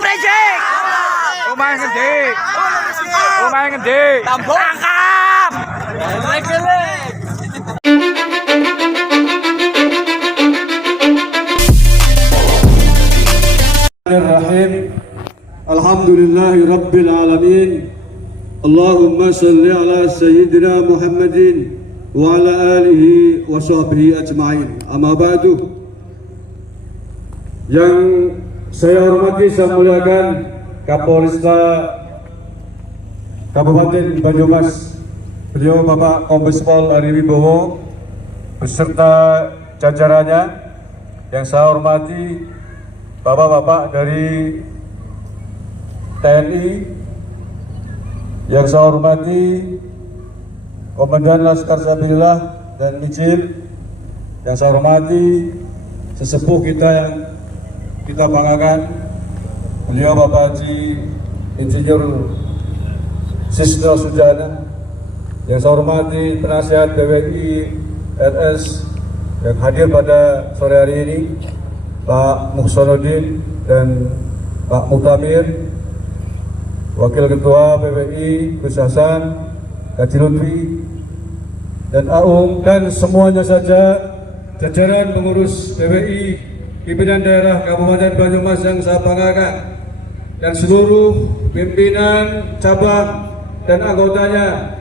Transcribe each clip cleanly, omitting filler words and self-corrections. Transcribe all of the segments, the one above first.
Presik. Rumah gede. Rumah gede. Tangkap. Bismillahirrahmanirrahim. Alhamdulillahi rabbil alamin. Allahumma salli ala sayyidina Muhammadin wa ala alihi wa sahbihi ajma'in. Amma ba'du. Yang saya hormati, saya muliakan Kapolresta Kabupaten Banyumas, beliau Bapak Kombes Pol Ari Wibowo beserta jajarannya. Yang saya hormati Bapak-bapak dari TNI, yang saya hormati Komandan Laskar Sabilillah dan Mijil, yang saya hormati sesepuh kita yang kita banggakan, beliau Bapak Haji Insinyur Sisno Sujana, yang saya hormati penasihat PWI RS yang hadir pada sore hari ini, Pak Muhsonudin dan Pak Mutamir, Wakil Ketua PWI Gus Hasan, Haji Lutfi, dan Aung, dan semuanya saja jajaran pengurus PWI pimpinan daerah Kabupaten Banyumas yang saya banggakan, dan seluruh pimpinan cabang dan anggotanya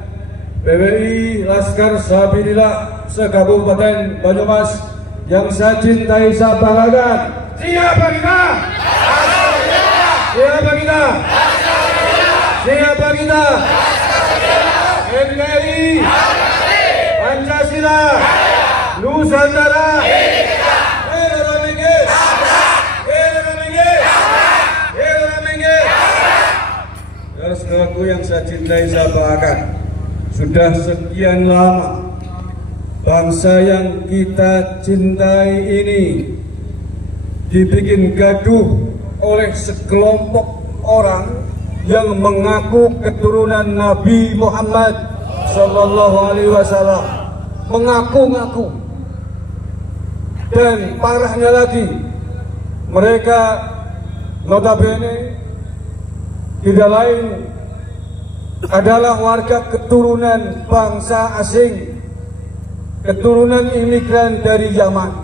PWI Laskar Sabilillah se-Kabupaten Banyumas yang saya cintai, saya banggakan. Siapa kita? Siapa kita? Siapa kita? NKRI, Pancasila, Nusantara. Saudaraku yang saya cintai, saya banggakan. Sudah sekian lama bangsa yang kita cintai ini dibikin gaduh oleh sekelompok orang yang mengaku keturunan Nabi Muhammad Sallallahu Alaihi Wasallam, mengaku-ngaku. Dan parahnya lagi, mereka notabene tidak lain adalah warga keturunan bangsa asing, keturunan imigran dari Yaman,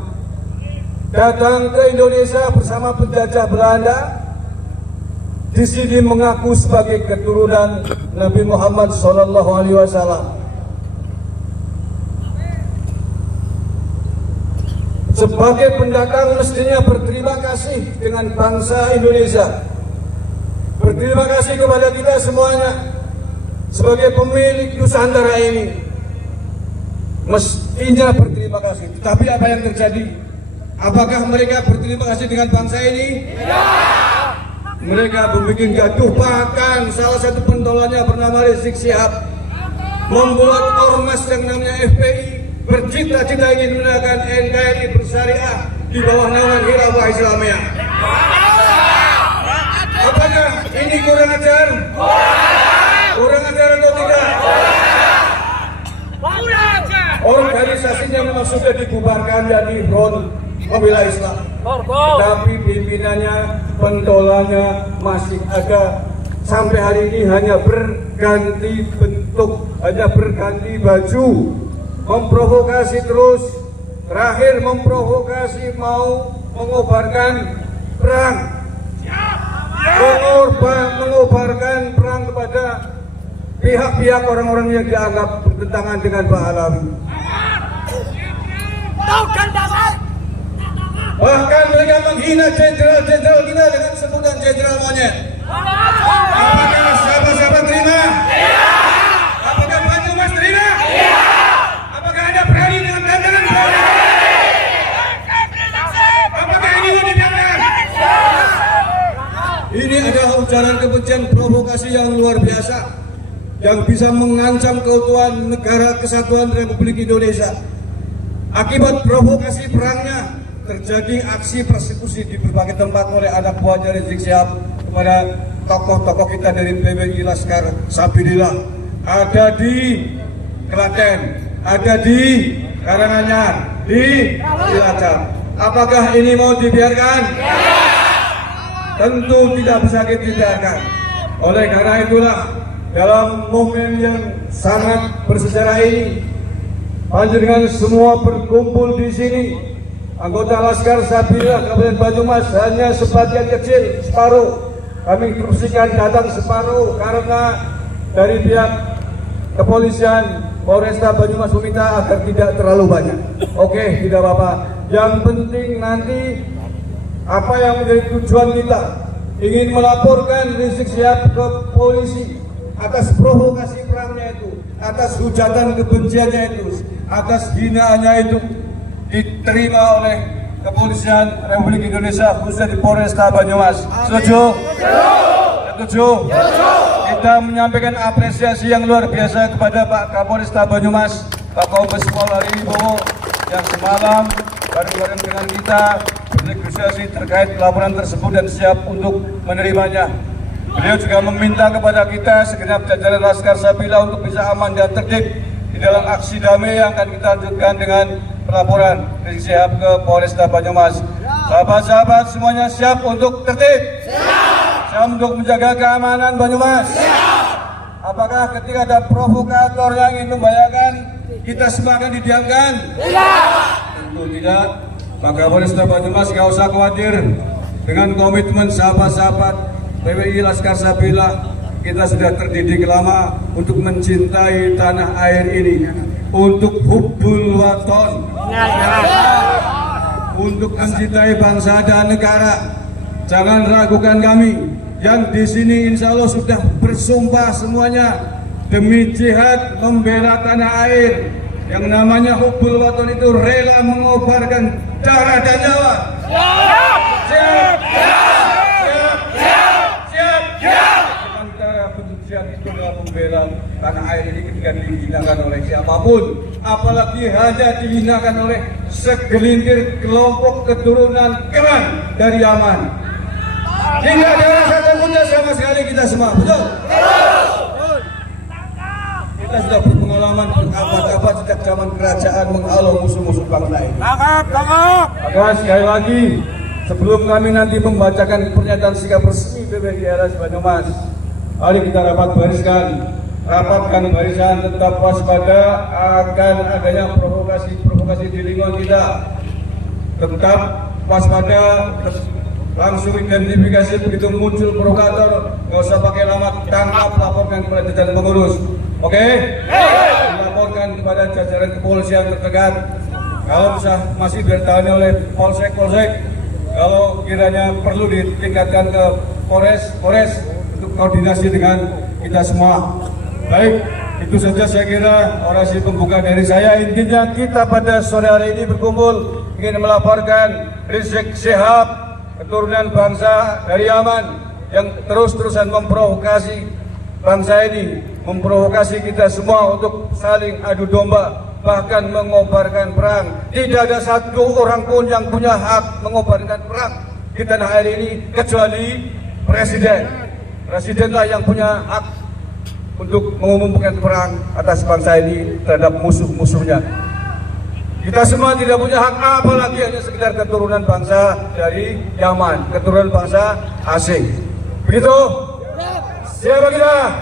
datang ke Indonesia bersama penjajah Belanda. Di sini mengaku sebagai keturunan Nabi Muhammad SAW. Sebagai pendatang mestinya berterima kasih dengan bangsa Indonesia, berterima kasih kepada kita semuanya sebagai pemilik Nusantara ini. Mestinya berterima kasih. Tetapi apa yang terjadi? Apakah mereka berterima kasih dengan bangsa ini? Tidak. Mereka membuat gaduh. Bahkan salah satu pentolannya bernama Rizik Syihab membuat ormas yang namanya FPI bercita-cita ingin menggunakan NKRI bersyariah di bawah naungan Khilafah Islamiyah. Apakah ini kurang ajar? Kurang ajar atau tidak? Organisasinya memang sudah dibubarkan dari Front Pembela Islam, tapi pimpinannya, pentolanya masih ada sampai hari ini, hanya berganti bentuk, hanya berganti baju, memprovokasi terus. Terakhir memprovokasi mau mengobarkan perang, mengobarkan perang kepada pihak-pihak orang-orang yang dianggap bertentangan dengan Pak Alawi. Bahkan mereka menghina jenderal-jenderal kita dengan sebutan jenderal monyet. Apakah sahabat-sahabat terima? Iya. Apakah Banyumas terima? Iya. Apakah Anda berani dengan tantangan Polri? Apakah ini mau dibiarkan? Ini adalah ujaran kebencian, provokasi yang luar biasa yang bisa mengancam keutuhan negara kesatuan Republik Indonesia. Akibat provokasi perangnya terjadi aksi persekusi di berbagai tempat oleh anak buahnya Rizik Syihab kepada tokoh-tokoh kita dari PWI Laskar Sabilillah. Ada di Klaten, ada di Karanganyar, di Cilacap. Apakah ini mau dibiarkan? tentu tidak bisa kita hindarkan. Oleh karena itulah, dalam momen yang sangat bersejarah ini, panjenengan semua berkumpul di sini. Anggota Laskar Sabila Kabupaten Banyumas hanya sebagian kecil, separuh. Kami instruksikan datang separuh karena dari pihak kepolisian Polresta Banyumas meminta agar tidak terlalu banyak. Oke, tidak apa-apa. Yang penting nanti apa yang menjadi tujuan kita, ingin melaporkan Rizik Syihab ke polisi atas provokasi perangnya itu, atas hujatan kebenciannya itu, atas hinaannya itu, diterima oleh Kepolisian Republik Indonesia khususnya di Polresta Banyumas. Setuju? Setuju? Kita menyampaikan apresiasi yang luar biasa kepada Pak Kapolresta Banyumas, Pak Kombes Pol Ari Wibowo, yang semalam bareng-bareng dengan kita bernegosiasi terkait laporan tersebut dan siap untuk menerimanya. Beliau juga meminta kepada kita segenap jajaran Laskar Sabila untuk bisa aman dan tertib di dalam aksi damai yang akan kita lanjutkan dengan pelaporan Rizik Syihab ke Polresta Banyumas. Sahabat-sahabat semuanya siap untuk tertib? Siap untuk menjaga keamanan Banyumas? Apakah ketika ada provokator yang ingin membahayakan, kita semua akan didiamkan? Tentu tidak. Maka Polresta Banyumas gak usah khawatir. Dengan komitmen sahabat-sahabat PWI Laskar Sabila, kita sudah terdidik lama untuk mencintai tanah air ini, untuk hubbul waton, untuk mencintai bangsa dan negara. Jangan ragukan kami yang di sini insya Allah sudah bersumpah semuanya demi jihad membela tanah air. Yang namanya hubbul waton itu rela mengobarkan darah dan nyawa. Siap! Itu adalah membela tanah air ini ketika dihinakan oleh siapapun, apalagi hanya dihinakan oleh segelintir kelompok keturunan Keman dari Yaman. Tidak ada rasa takutnya sama sekali kita semua, betul? Kita sudah berpengalaman berabad-abad sejak zaman kerajaan menghalau musuh-musuh bangsa ini. Maka sekali lagi, sebelum kami nanti membacakan pernyataan sikap resmi PPKRS Banyumas, mari kita rapatkan barisan, tetap waspada akan adanya provokasi di lingkungan kita. Tetap waspada, langsung identifikasi begitu muncul provokator, nggak usah pakai lama, tangkap, laporkan kepada jajaran pengurus. Oke? Laporkan kepada jajaran kepolisian terdekat. Kalau masih bertanya oleh polsek, kalau kiranya perlu ditingkatkan ke Polres untuk koordinasi dengan kita semua. Baik, itu saja saya kira orasi pembuka dari saya. Intinya kita pada sore hari ini berkumpul ingin melaporkan Rizik Syihab, keturunan bangsa dari Yaman, yang terus-terusan memprovokasi bangsa ini, memprovokasi kita semua untuk saling adu domba, bahkan mengobarkan perang. Tidak ada satu orang pun yang punya hak mengobarkan perang di tanah air ini kecuali Presiden. Presidenlah yang punya hak untuk mengumumkan perang atas bangsa ini terhadap musuh-musuhnya. Kita semua tidak punya hak, apalagi hanya sekedar keturunan bangsa dari Yaman, keturunan bangsa asing. Begitu? Siapa kita?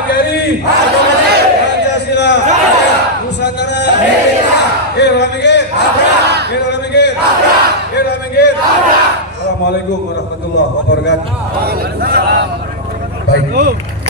NKRI, Pancasila, Nusantara, Kira minggir. Assalamualaikum warahmatullahi wabarakatuh. Baik.